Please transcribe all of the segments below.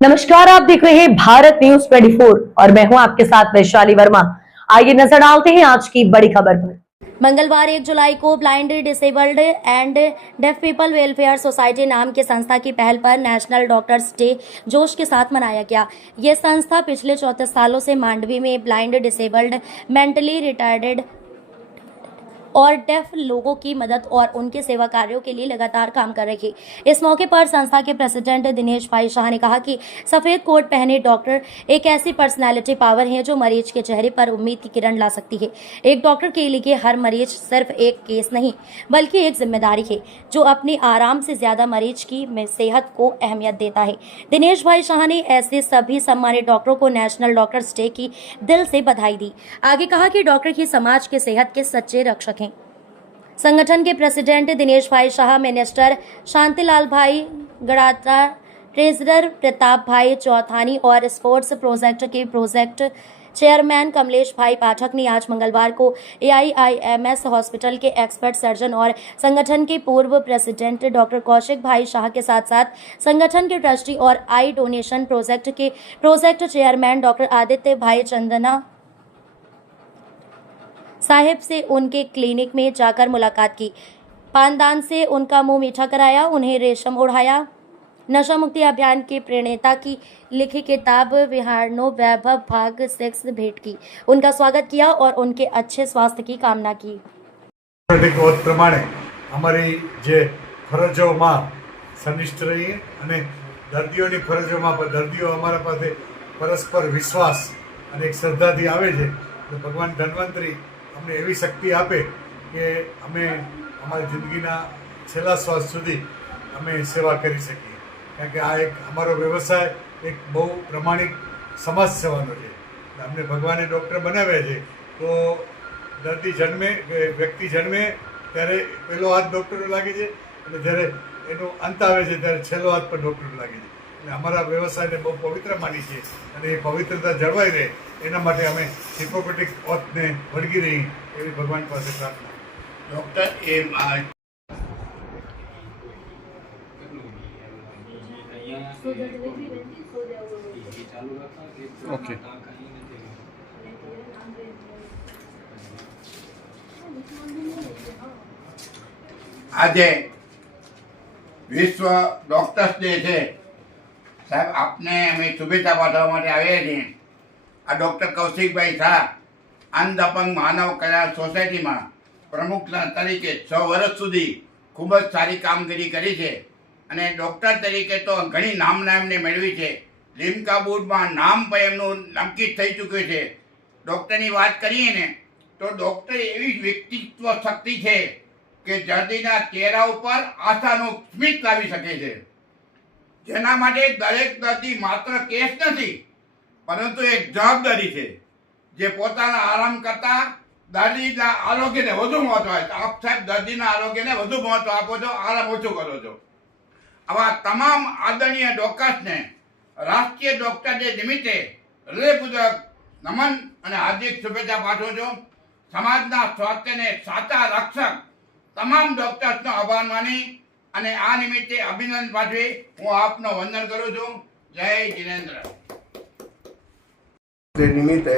नमस्कार, आप देख रहे हैं भारत न्यूज 24 और मैं हूं आपके साथ वैशाली वर्मा। आइए नजर डालते हैं आज की बड़ी खबर पर। मंगलवार 1 जुलाई को blind, disabled and deaf people welfare society नाम की संस्था की पहल पर नेशनल डॉक्टर्स डे जोश के साथ मनाया गया। ये संस्था पिछले 34 सालों से मांडवी में ब्लाइंड, डिसेबल्ड, मेंटली रिटार्डेड और डेफ लोगों की मदद और उनके सेवा कार्यों के लिए लगातार काम कर रही। इस मौके पर संस्था के प्रेसिडेंट दिनेश भाई शाह ने कहा कि सफेद कोट पहने डॉक्टर एक ऐसी पर्सनैलिटी पावर है जो मरीज के चेहरे पर उम्मीद की किरण ला सकती है। एक डॉक्टर के लिए हर मरीज सिर्फ एक केस नहीं बल्कि एक जिम्मेदारी है जो अपने आराम से ज्यादा मरीज की सेहत को अहमियत देता है। दिनेश भाई शाह ने ऐसे सभी सम्मानित डॉक्टरों को नेशनल डॉक्टर्स डे की दिल से बधाई दी। आगे कहा कि डॉक्टर ही समाज के सेहत के सच्चे रक्षक हैं। संगठन के प्रेसिडेंट दिनेश भाई शाह, मिनिस्टर शांतिलाल भाई गड़ाता, ट्रेजरर प्रताप भाई चौथानी और स्पोर्ट्स प्रोजेक्ट के प्रोजेक्ट चेयरमैन कमलेश भाई पाठक ने आज मंगलवार को AIIMS हॉस्पिटल के एक्सपर्ट सर्जन और संगठन के पूर्व प्रेसिडेंट डॉक्टर कौशिक भाई शाह के साथ साथ संगठन के ट्रस्टी और आई डोनेशन प्रोजेक्ट के प्रोजेक्ट चेयरमैन डॉक्टर आदित्य भाई चंदना साहिब से उनके क्लिनिक में जाकर मुलाकात की। पानदान से उनका मुंह मीठा कराया, उन्हें रेशम ओढ़ाया। नशा मुक्ति अभियान के प्रणेता की लिखी किताब विहारणो वैभव भाग 6 भेंट की, उनका स्वागत किया और उनके अच्छे स्वास्थ्य की कामना की। प्रमाणे हमारी जे फरजों सनिष्ठ रहीए અને દર્દીઓની ફરજોમાં પણ દર્દીઓ અમારા પાસે પરસ્પર વિશ્વાસ અને એક શ્રદ્ધાથી આવે છે તો ભગવાન ધન્વંતરી અમને એવી શક્તિ આપે કે અમે અમારી જિંદગીના છેલ્લા શ્વાસ સુધી અમે સેવા કરી શકીએ, કારણ કે આ એક અમારો વ્યવસાય એક બહુ પ્રમાણિક સમાજ સેવાનો છે। અમને ભગવાને ડૉક્ટર બનાવ્યા છે તો દર્દી જન્મે વ્યક્તિ જન્મે ત્યારે પહેલો હાથ ડૉક્ટરનો લાગે છે અને જ્યારે એનો અંત આવે છે ત્યારે છેલ્લો હાથ પણ ડૉક્ટરનો લાગે છે। એટલે અમારા વ્યવસાયને બહુ પવિત્ર માની છે અને એ પવિત્રતા જળવાઈ રહે એના માટે અમે હિપોક્રેટિક ઓથને વળગી રહી એવી ભગવાન પાસે પ્રાર્થના। ડૉક્ટર એમ ઓકે આજે વિશ્વ ડૉક્ટર્સ ડે છે સાહેબ, આપને અમે શુભેચ્છા પાઠવવા માટે આવ્યા છીએ। આ ડૉક્ટર કૌશિકભાઈ શાહ અંધ અપંગ માનવ કલ્યાણ સોસાયટીમાં પ્રમુખના તરીકે 6 વર્ષ સુધી ખૂબ જ સારી કામગીરી કરી છે અને ડૉક્ટર તરીકે તો ઘણી નામના એમને મેળવી છે। લિમ્કા બોર્ડમાં નામ પણ એમનું નામાંકિત થઈ ચૂક્યું છે। ડૉક્ટરની વાત કરીએ ને તો ડૉક્ટર એવી વ્યક્તિત્વ શક્તિ છે કે દર્દીના ચહેરા ઉપર આશાનું સ્મિત લાવી શકે છે, જેના માટે દરેક દર્દી માત્ર કેસ નથી પરંતુ એક જવાબદારી છે જે પોતાના આરામ કરતાં દર્દીના આરોગ્યને વધુ મહત્વ આપે છે। આપ સાહેબ દર્દીના આરોગ્યને વધુ મહત્વ આપો છો, આરામ ઓછું કરો છો। આવા તમામ આદરણીય ડૉક્ટર્સને રાષ્ટ્રીય ડૉક્ટર ડે નિમિત્તે હૃદયપૂર્વક નમન અને હાર્દિક શુભેચ્છા પાઠવું છું। સમાજના સ્વાસ્થ્યને સાચા રક્ષક તમામ ડૉક્ટર્સનો આભાર માની અને આ નિમિત્તે અભિનંદન પાઠવી હું આપનો વંદન કરું છું। જય જિનેન્દ્ર। તે નિમિત્તે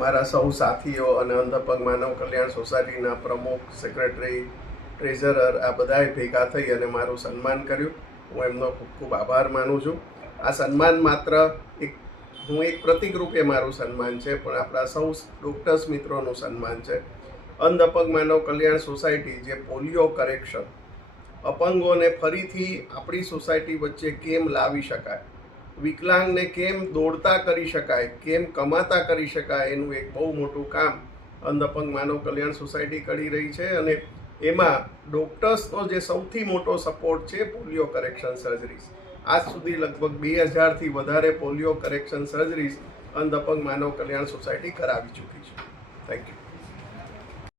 મારા સૌ સાથીઓ અને અંધ અપંગ માનવ કલ્યાણ સોસાયટીના પ્રમુખ, સેક્રેટરી, ટ્રેઝરર આ બધાએ ભેગા થઈ અને મારું સન્માન કર્યું। હું એમનો ખૂબ ખૂબ આભાર માનું છું। આ સન્માન માત્ર હું એક પ્રતિક રૂપે મારું સન્માન છે, પણ આપણા સૌ ડૉક્ટર્સ મિત્રોનું સન્માન છે। અંધ અપંગ માનવ કલ્યાણ સોસાયટી જે પોલિયો કરેક્શન અપંગોને ફરીથી આપણી સોસાયટી વચ્ચે કેમ લાવી શકાય, વિકલાંગને કેમ દોડતા કરી શકાય, કેમ કમાતા કરી શકાય, એનું એક બહુ મોટું કામ અંધ અપંગ માનવ કલ્યાણ સોસાયટી કરી રહી છે અને એમાં ડૉક્ટર્સનો જે સૌથી મોટો સપોર્ટ છે પોલિયો કરેક્શન સર્જરીઝ। આજ સુધી લગભગ 2000થી વધારે પોલિયો કરેક્શન સર્જરીઝ અંધ અપંગ માનવ કલ્યાણ સોસાયટી કરાવી ચૂકી છે। Thank you.